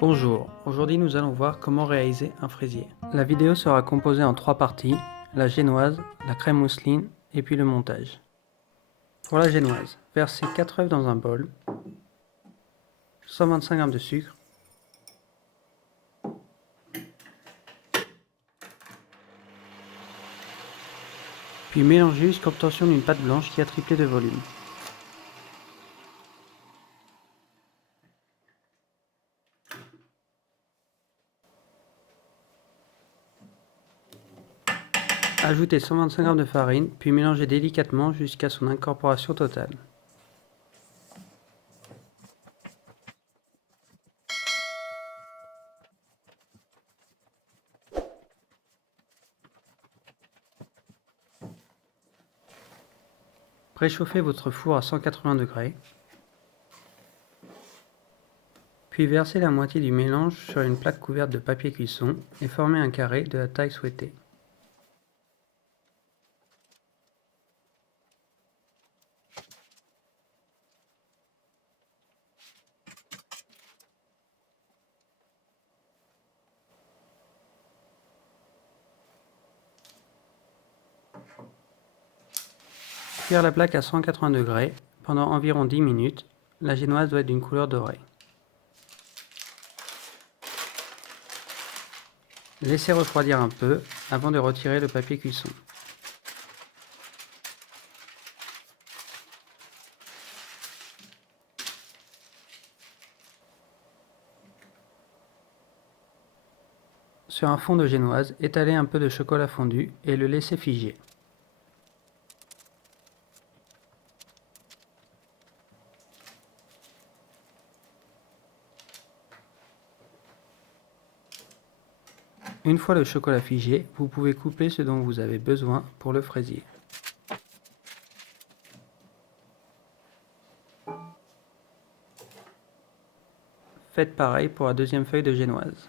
Bonjour, aujourd'hui nous allons voir comment réaliser un fraisier. La vidéo sera composée en 3 parties, la génoise, la crème mousseline et puis le montage. Pour la génoise, versez 4 œufs dans un bol, 125 g de sucre, puis mélangez jusqu'à l'obtention d'une pâte blanche qui a triplé de volume. Ajoutez 125 g de farine, puis mélangez délicatement jusqu'à son incorporation totale. Préchauffez votre four à 180 degrés, puis versez la moitié du mélange sur une plaque couverte de papier cuisson et formez un carré de la taille souhaitée. Cuire la plaque à 180 degrés pendant environ 10 minutes. La génoise doit être d'une couleur dorée. Laissez refroidir un peu avant de retirer le papier cuisson. Sur un fond de génoise, étalez un peu de chocolat fondu et le laissez figer. Une fois le chocolat figé, vous pouvez couper ce dont vous avez besoin pour le fraisier. Faites pareil pour la deuxième feuille de génoise.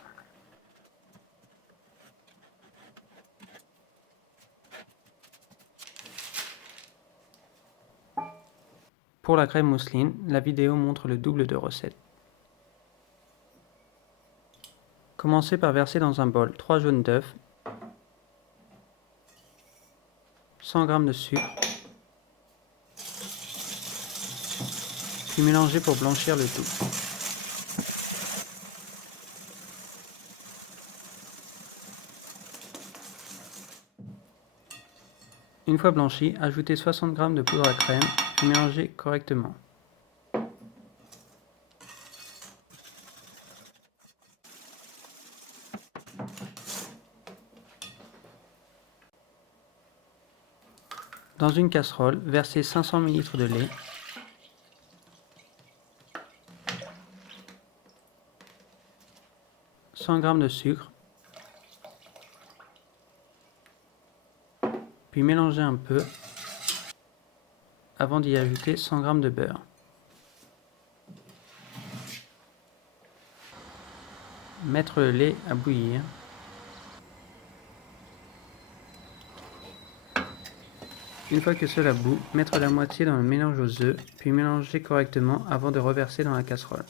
Pour la crème mousseline, la vidéo montre le double de recette. Commencez par verser dans un bol 3 jaunes d'œufs, 100 g de sucre, puis mélangez pour blanchir le tout. Une fois blanchi, ajoutez 60 g de poudre à crème, puis mélangez correctement. Dans une casserole, versez 500 ml de lait, « 100 g de sucre, puis mélangez un peu avant d'y ajouter 100 g de beurre. Mettre le lait à bouillir. Une fois que cela bout, mettre la moitié dans le mélange aux œufs, puis mélanger correctement avant de reverser dans la casserole.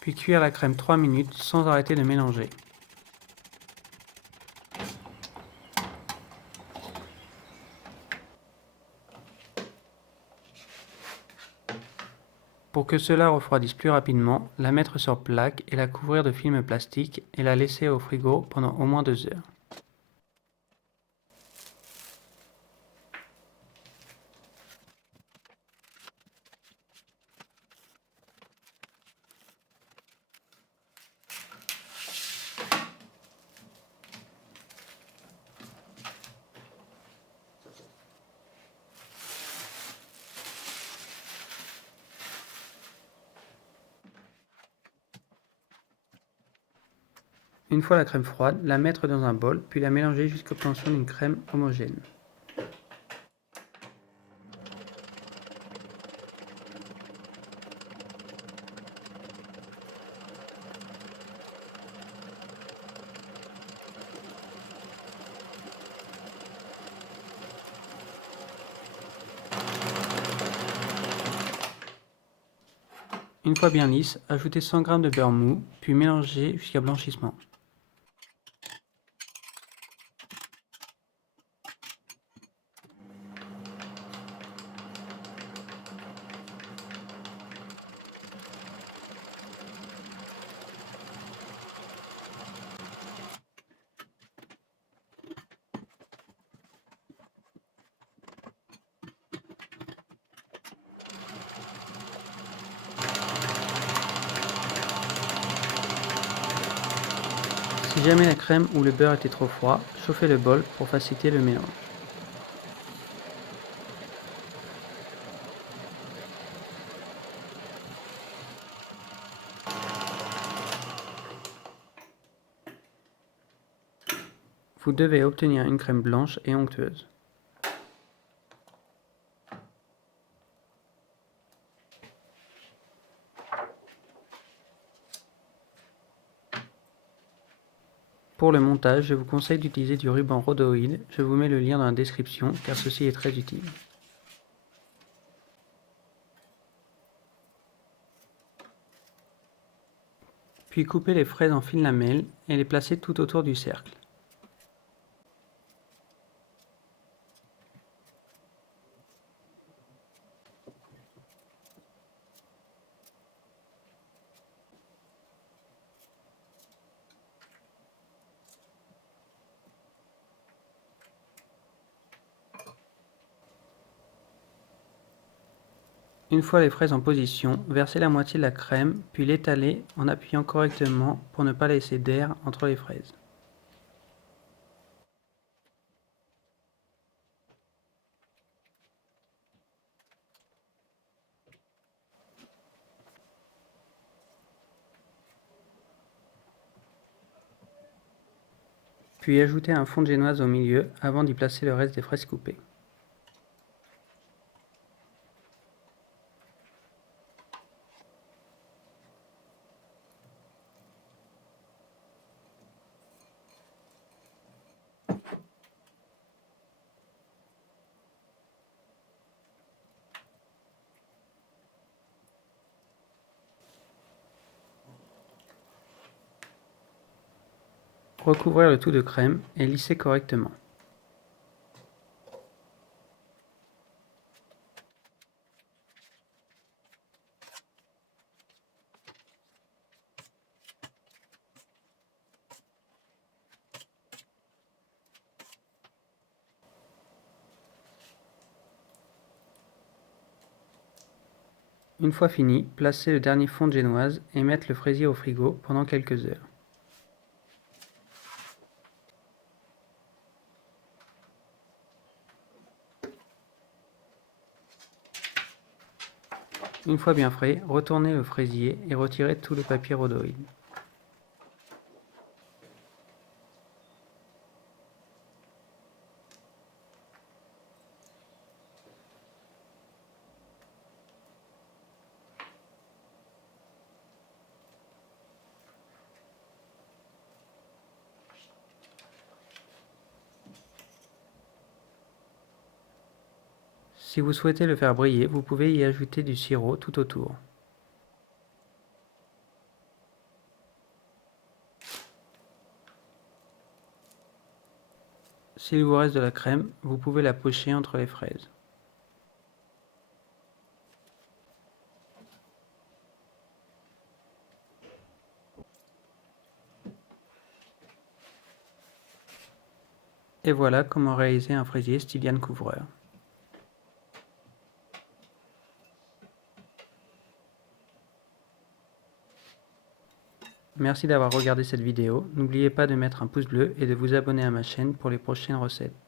Puis cuire la crème 3 minutes sans arrêter de mélanger. Pour que cela refroidisse plus rapidement, la mettre sur plaque et la couvrir de film plastique et la laisser au frigo pendant au moins 2 heures. Une fois la crème froide, la mettre dans un bol, puis la mélanger jusqu'à l'obtention d'une crème homogène. Une fois bien lisse, ajoutez 100 g de beurre mou, puis mélangez jusqu'à blanchissement. Si jamais la crème ou le beurre était trop froid, chauffez le bol pour faciliter le mélange. Vous devez obtenir une crème blanche et onctueuse. Pour le montage, je vous conseille d'utiliser du ruban rhodoïde, je vous mets le lien dans la description car ceci est très utile. Puis coupez les fraises en fines lamelles et les placez tout autour du cercle. Une fois les fraises en position, versez la moitié de la crème, puis l'étalez en appuyant correctement pour ne pas laisser d'air entre les fraises. Puis ajoutez un fond de génoise au milieu avant d'y placer le reste des fraises coupées. Recouvrir le tout de crème et lisser correctement. Une fois fini, placez le dernier fond de génoise et mettez le fraisier au frigo pendant quelques heures. Une fois bien frais, retournez le fraisier et retirez tout le papier rhodoïde. Si vous souhaitez le faire briller, vous pouvez y ajouter du sirop tout autour. S'il vous reste de la crème, vous pouvez la pocher entre les fraises. Et voilà comment réaliser un fraisier style Yann Couvreur. Merci d'avoir regardé cette vidéo, n'oubliez pas de mettre un pouce bleu et de vous abonner à ma chaîne pour les prochaines recettes.